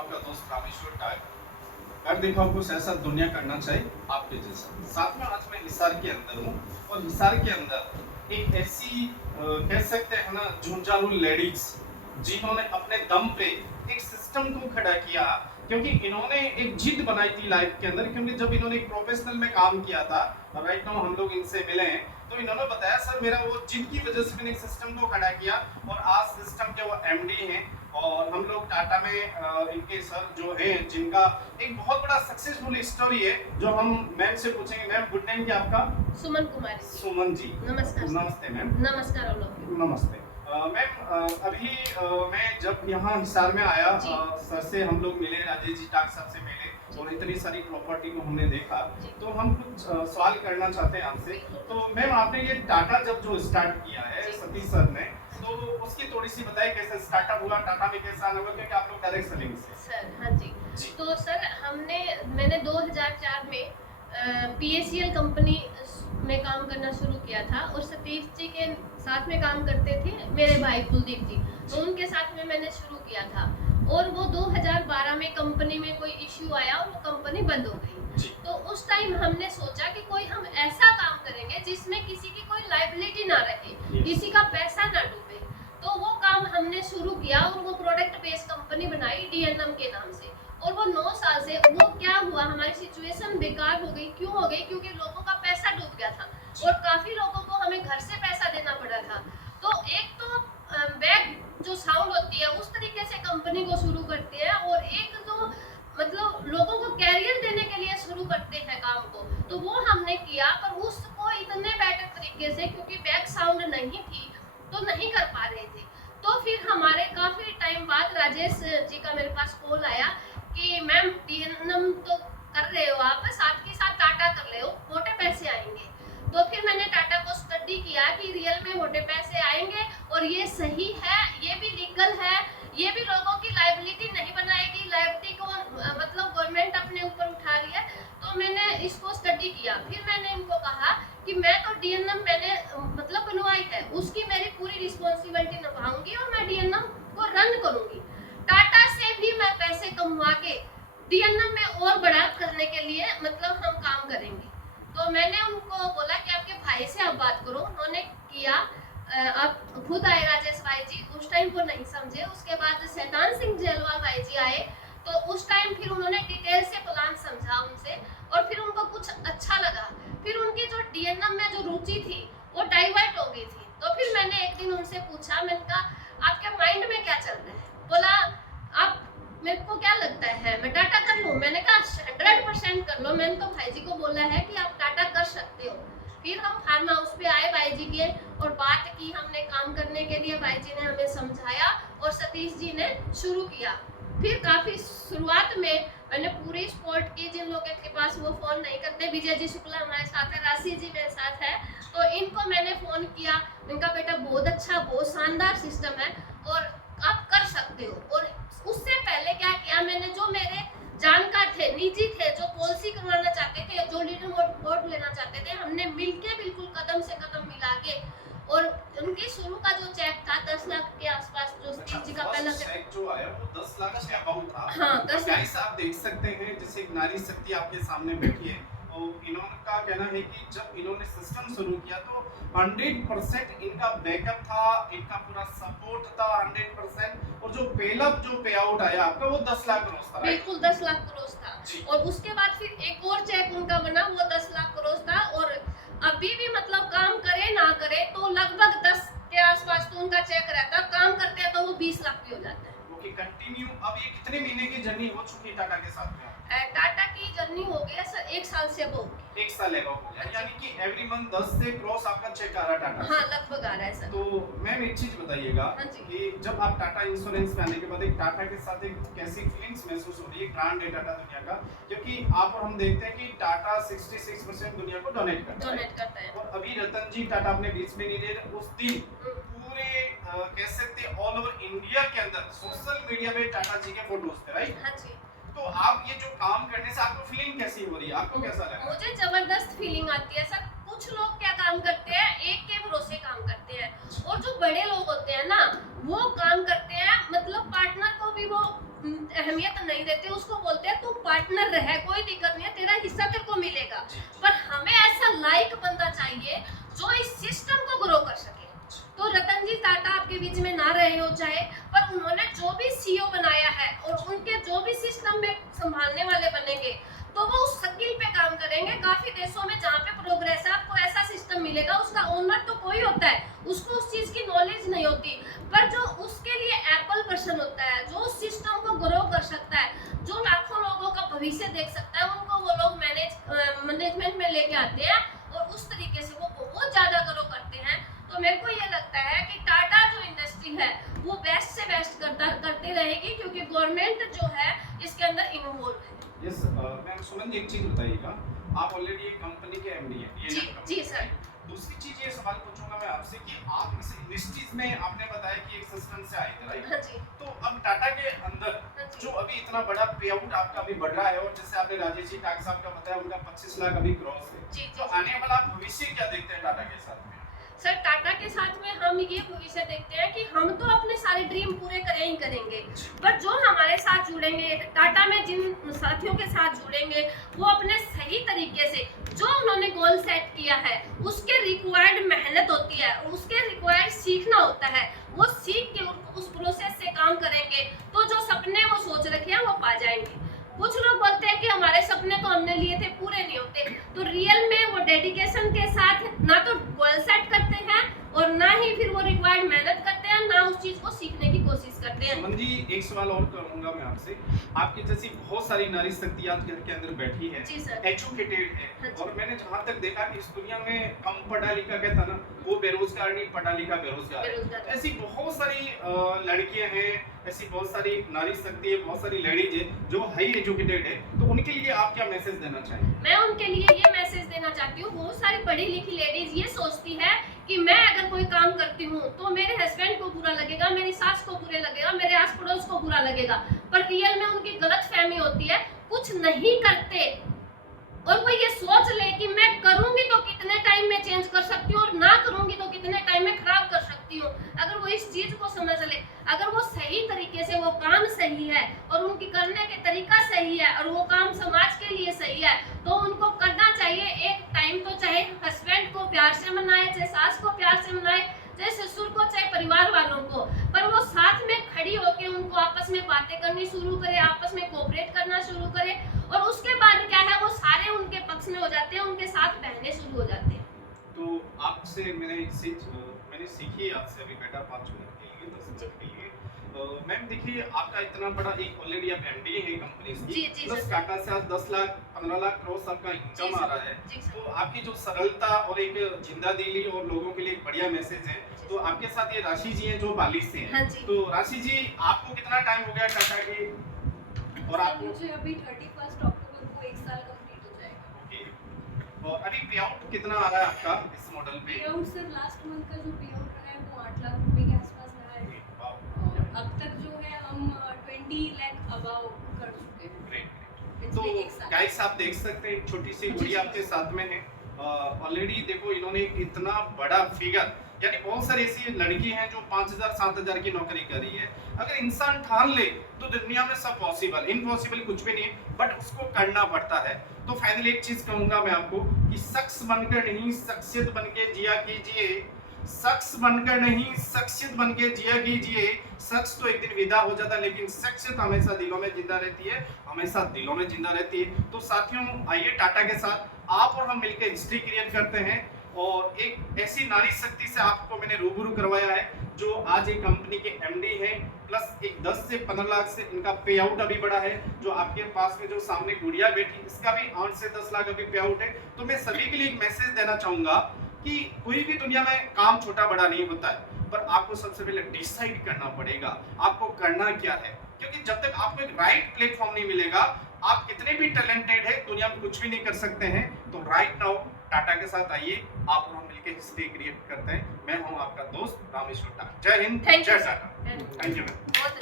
आपका दोस्त रामेश्वर टाइप। कर देखा कुछ ऐसा दुनिया करना चाहिए आपके जैसा। साथ में आज मैं हिसार के अंदर हूँ और हिसार के अंदर एक ऐसी कह सकते हैं ना झुंझारू लेडीज जिन्होंने अपने दम पे एक सिस्टम को खड़ा किया, क्योंकि इन्होंने एक जिद बनाई थी लाइफ के अंदर। क्योंकि जब इन्होंने एक प्रोफेशनल में काम किया था, राइट नाउ हम लोग इनसे मिले हैं, तो इन्होंने बताया सर मेरा वो जिद की वजह से मैंने एक सिस्टम को खड़ा किया और आज सिस्टम के वो एमडी हैं। और हम लोग टाटा में इनके सर जो हैं जिनका एक बहुत बड़ा सक्सेसफुल स्टोरी है जो हम मैम से पूछेंगे। मैम गुड नेम क्या आपका? सुमन कुमारी। सुमन जी नमस्कार। नमस्ते मैम। नमस्कार all of you। नमस्ते मैम। अभी मैं जब यहाँ हिसार में आया, सर से हम लोग मिले, राजेश जी टाक साहब से मिले और इतनी सारी प्रॉपर्टी को हमने देखा, तो हम कुछ सवाल करना चाहते हैं आपसे। तो मैम आपने ये टाटा जब जो स्टार्ट किया है सतीश सर ने, तो उसकी थोड़ी सी बताइए कैसे स्टार्टअप हुआ, टाटा में कैसे आना हुआ, क्योंकि आप लोग डायरेक्ट सेलिंग से। सर हाँ जी। तो सर मैंने 2004 में PACL कंपनी में काम करना शुरू किया था और सतीश जी के साथ में काम करते थे मेरे भाई कुलदीप जी, तो उनके साथ में मैंने शुरू किया था। और वो 2012 में कंपनी में कोई इश्यू आया और वो कंपनी बंद हो गई। तो उस टाइम हमने सोचा कि कोई हम ऐसा काम करेंगे जिसमें किसी की कोई लायबिलिटी ना रहे, किसी का पैसा ना डूबे। तो वो काम हमने शुरू किया और वो प्रोडक्ट बेस्ड कंपनी बनाई DNM के नाम से। और वो 9 साल से वो क्या हुआ, हमारी सिचुएशन बेकार हो गई। क्यों हो गई? क्योंकि लोगों का पैसा डूब गया था और काफी लोगों को हमें घर से पैसा देना पड़ा था। तो एक तो बैक जो साउंड होती है उस तरीके से कंपनी को शुरू करते हैं, और एक जो मतलब लोगों को कैरियर देने के लिए शुरू करते हैं काम को, तो वो हमने किया। पर उसको इतने बेटर तरीके से, क्योंकि बैक साउंड नहीं थी तो नहीं कर पा रहे थे। तो फिर हमारे काफी टाइम बाद राजेश जी का मेरे पास कॉल आया कि मैम DNM तो कर रहे हो आप, साथ के साथ टाटा कर रहे हो, मोटे पैसे आएंगे। तो फिर मैंने टाटा को स्टडी किया कि रियल में मोटे पैसे आएंगे और ये सही है, ये भी लीगल है, ये भी लोगों की लायबिलिटी नहीं बनाएगी, लायबिलिटी को मतलब गवर्नमेंट अपने ऊपर उठा रही है। तो मैंने इसको स्टडी किया। फिर मैंने इनको कहा कि मैं तो DNM मैंने मतलब बनवाई है, उसकी मेरी पूरी रिस्पॉन्सिबिलिटी निभाऊंगी और मैं DNM को रन करूंगी। टाटा से भी मैं पैसे कमवा के DNM में और बड़ा करने के लिए मतलब हम काम करेंगे। तो मैंने उनको बोला कि आपके भाई से आप बात करो। उन्होंने किया। अब खुद आए राजेश भाई जी, उस टाइम वो नहीं समझे। उसके बाद शैतान सिंह जेलवाल भाई जी आए, तो उस टाइम फिर उन्होंने डिटेल से प्लान समझा उनसे और फिर उनको कुछ अच्छा लगा। फिर उनकी जो DNM में जो रुचि थी वो डाइवर्ट हो गई थी। तो फिर मैंने एक दिन उनसे पूछा, मैंने कहा आपके माइंड में क्या चल रहा है? बोला आप मेरे को क्या लगता है मैं टाटा कर लूँ? मैंने कहा 100% कर लो, मैंने तो भाई जी को बोला है कि आप टाटा कर सकते हो। फिर हम फार्म हाउस पे आए भाई जी के और बात की हमने काम करने के लिए। भाई जी ने हमें समझाया और सतीश जी ने शुरू किया। फिर काफी शुरुआत में मैंने पूरी सपोर्ट की। जिन लोगों के पास वो फोन नहीं करते, विजय जी शुक्ला हमारे साथ है, राशि जी मेरे साथ है, तो इनको मैंने फोन किया। इनका बेटा बहुत अच्छा, बहुत शानदार सिस्टम है और आप कर सकते हो। और उससे पहले क्या किया मैंने, जो मेरे जानकार थे, निजी थे, जो पॉलिसी करवाना चाहते थे, जो लीडर बोर्ड लेना चाहते थे, हमने मिलके बिल्कुल कदम से कदम मिला के, और उनकी शुरू का जो चेक था 10 लाख के आसपास, जो सतीश जी का पहला चेक जो आया वो 10 लाख से अबाउट था। हाँ 10 लाख। आप देख सकते हैं जैसे एक नारी शक्ति आपके सामने बैठी है और इन्होंने का कहना है कि जब इन्होंने सिस्टम शुरू किया तो 100% इनका बैकअप था, इनका पूरा सपोर्ट था 100%। और जो जो पे आउट आया आपका वो 10 लाख क्रॉस था। बिल्कुल 10 लाख क्रॉस था। और उसके बाद फिर एक और चेक उनका बना, वो 10 लाख क्रॉस था। और अभी भी मतलब काम करे ना करे तो लगभग 10 के आसपास तो उनका चेक रहता। काम करते हैं तो वो 20 लाख भी हो जाता है। Okay continue. अब ये कितने महीने की जर्नी हो चुकी है टाटा के साथ में? टाटा की जर्नी हो गया सर 1 साल से अब। 1 साल है यानी कि एवरी मंथ 10 से क्रॉस आपका चेक आ रहा है टाटा। हाँ लगभग आ रहा है सर। तो मैम एक चीज बताइएगा कि जब आप टाटा इंश्योरेंस में आने के बाद एक टाटा के साथ एक कैसी फीलिंग्स महसूस हो रही है? ब्रांड है टाटा दुनिया का, क्योंकि आप और हम देखते हैं कि टाटा 66% दुनिया को डोनेट करता है। और अभी रतन जी टाटा अपने बीच में नहीं रहे, उस दिन पूरे कह सकते हैं ऑल ओवर इंडिया के अंदर सोशल मीडिया पे टाटा जी के फोटोज थे, राइट? हाँ जी। तो आप ये जो काम करने से आपको फीलिंग कैसी हो रही है, आपको कैसा लगा? मुझे जबरदस्त फीलिंग आती है सर। कुछ कुछ लोग क्या काम करते हैं, एक के भरोसे काम करते हैं, और जो बड़े लोग होते हैं ना वो काम करते हैं, मतलब पार्टनर को भी वो अहमियत नहीं देते, उसको बोलते हैं तू पार्टनर रहे, कोई दिक्कत नहीं है, तेरा हिस्सा तेरे को मिलेगा। पर हमें ऐसा लाइक बंदा चाहिए जो इस सिस्टम को ग्रो कर सके। तो रतन जी टाटा आपके बीच में ना रहे हो चाहे, पर उन्होंने जो भी सीईओ बनाया है और उनके जो भी सिस्टम में संभालने वाले बनेंगे तो वो उस स्किल पे काम करेंगे। काफी देशों में जहाँ पे प्रोग्रेस है आपको ऐसा सिस्टम मिलेगा, उसका ओनर तो कोई होता है, उसको उस चीज की नॉलेज नहीं होती, पर जो उसके लिए एप्पल पर्सन होता है, जो उस सिस्टम को ग्रो कर सकता है, जो लाखों लोगों का भविष्य देख सकता है, उनको वो लोग मैनेजमेंट में लेके आते हैं और उस तरीके से वो बहुत ज्यादा ग्रो करते हैं। तो मेरे को ये लगता है कि टाटा जो इंडस्ट्री है वो बेस्ट से बेस्ट करती रहेगी, क्योंकि गवर्नमेंट जो है इसके अंदर इन्वॉल्व है। यस मैम, सुमन जी एक चीज बताइएगा, आप ऑलरेडी एक कंपनी के एमडी हैं। जी सर। दूसरी चीज ये सवाल पूछूंगा मैं आपसे कि आप इस इंडस्ट्रीज में आपने बताया कि एक सिस्टम से आए थे, राइट? हाँ जी। तो अब टाटा के अंदर हाँ जी। जो अभी इतना बड़ा पे आउट आपका अभी बढ़ रहा है, और जैसे आपने राजेश जी टाक साहब का बताया उनका 25 लाख अभी क्रॉस है, जी, तो आने वाला भविष्य क्या देखते हैं टाटा के साथ में? सर टाटा के साथ में हम ये भविष्य देखते हैं कि हम तो अपने सारे ड्रीम पूरे करें ही करेंगे, पर जो हमारे साथ जुड़ेंगे, टाटा में जिन साथियों के साथ जुड़ेंगे, वो अपने सही तरीके से जो उन्होंने गोल सेट किया है उसके रिक्वायर्ड मेहनत होती है, उसके रिक्वायर्ड सीखना होता है, वो सीख के उस प्रोसेस से काम करेंगे तो जो सपने वो सोच रखे हैं वो पा जाएंगे। कुछ लोग बोलते हैं कि हमारे सपने तो हमने लिए थे पूरे नहीं होते, तो रियल में वो डेडिकेशन के साथ ना तो गोल सेट करते हैं और ना ही फिर वो रिक्वायर्ड मेहनत करते हैं, ना उस चीज को सीखने की कोशिश करते हैं। सुमन जी एक सवाल और करूंगा मैं आपसे, आपकी जैसी बहुत सारी नारी शक्ति आज घर के अंदर बैठी है, जी सर। एजुकेटेड है, हाँ जी। और मैंने जहाँ तक देखा कि इस दुनिया में कम पढ़ा लिखा कहता ना वो बेरोजगार नहीं, पढ़ा लिखा बेरोजगार है। ऐसी बहुत सारी लड़कियां हैं, ऐसी बहुत सारी नारी शक्ति है, बहुत सारी लेडीज है जो हाई एजुकेटेड है, तो उनके लिए आप क्या मैसेज देना चाहेंगे? मैं उनके लिए ये मैसेज देना चाहती हूँ, बहुत सारी पढ़ी लिखी लेडीज ये सोचती है कि मैं अगर कोई काम करती हूँ तो मेरे हस्बैंड को बुरा लगेगा, मेरी सास को बुरे लगेगा, मेरे आस पड़ोस को बुरा लगेगा, पर रियल में उनकी गलतफहमी होती है। कुछ नहीं करते और वो ये सोच ले कि मैं करूंगी तो कितने टाइम में चेंज कर सकती हूँ और ना करूंगी तो कितने टाइम में खराब कर सकती हूँ। अगर वो इस चीज को समझ ले, अगर वो सही तरीके से, वो काम सही है और उनकी करने के तरीका सही है और वो काम समाज के लिए सही है, तो उनको करना चाहिए। एक टाइम तो चाहे हस्बैंड को प्यार से मनाए, चाहे सास को प्यार से मनाए, चाहे ससुर को, चाहे परिवार वालों को, पर वो साथ में खड़ी होकर उनको आपस में बातें करनी शुरू करे, आपस में कोऑपरेट करना शुरू करे, और उसके बाद क्या है वो सारे उनके पक्ष में हो जाते हैं, उनके साथ बहने शुरू हो जाते हैं। तो आपसे मैंने सीखी आपसे अभी बेटा 5 मिनट के लिए, 10 मिनट के लिए। मैम देखिए, आपका इतना बड़ा एक ऑलरेडी आप एमडी है कंपनी जी, की, जी, प्लस सर। टाटा से आज 10 लाख 15 लाख क्रॉस आपका इनकम आ रहा है, जी, सर। तो आपकी जो सरलता और एक जिंदा दिली और लोगों के लिए एक बढ़िया मैसेज है। तो आपके साथ ये राशि जी हैं जो बाली से हैं। हाँ जी। तो राशि जी आपको कितना टाइम हो गया टाटा के, और आपको? मुझे अभी 31 अक्टूबर को 1 साल कंप्लीट हो जाएगा। ओके, और अभी पे आउट कितना आ रहा है आपका इस मॉडल पे? पे आउट सर लास्ट मंथ का जो पे आउट रहा है वो 8 लाख रुपए के आसपास रहा है, वाओ, और अब तक जो है हम 20 लाख अबाव कर चुके हैं। ग्रेट। पिछले तो 1 साल। गाइस आप देख सकते हैं, छोटी सी गुड़िया आपके साथ में है, ऑलरेडी देखो इन्होंने इतना बड़ा फिगर, यानी बहुत सारी ऐसी लड़की हैं जो 5000 7000 की नौकरी कर रही है। अगर इंसान ठान ले तो दुनिया में सब पॉसिबल, इम्पॉसिबल कुछ भी नहीं है, बट उसको करना पड़ता है। तो फाइनली एक चीज कहूंगा मैं आपको कि शख्स बनकर नहीं शख्सियत बनके जिया कीजिए, शख्स बनकर नहीं शख्सियत बनके जिया कीजिए। शख्स तो एक दिन विदा हो जाता है, लेकिन शख्सियत हमेशा दिलों में जिंदा रहती है, हमेशा दिलों में जिंदा रहती है। तो साथियों आइए टाटा के साथ आप और हम मिलकर हिस्ट्री क्रिएट करते हैं, और एक ऐसी नारी शक्ति से आपको मैंने रूबरू करवाया है जो आज एक कंपनी के एमडी हैं, प्लस एक 10 से 15 लाख से इनका पे आउट अभी बढ़ा है। जो आपके पास में जो सामने गुड़िया बैठी, इसका भी 8 से 10 लाख अभी पे आउट है। तो मैं सभी के लिए एक मैसेज देना चाहूंगा कि कोई भी दुनिया में काम छोटा बड़ा नहीं होता है, पर आपको सबसे पहले डिसाइड करना पड़ेगा आपको करना क्या है, क्योंकि जब तक आपको एक राइट प्लेटफॉर्म नहीं मिलेगा, आप कितने भी टैलेंटेड है दुनिया में कुछ भी नहीं कर सकते हैं। तो राइट नाउ टाटा के साथ आइए, आप और हम मिलकर हिस्ट्री क्रिएट करते हैं। मैं हूं आपका दोस्त रामेश्वर टाटा। जय हिंद, जय टाटा। Thank you ma'am. बहुत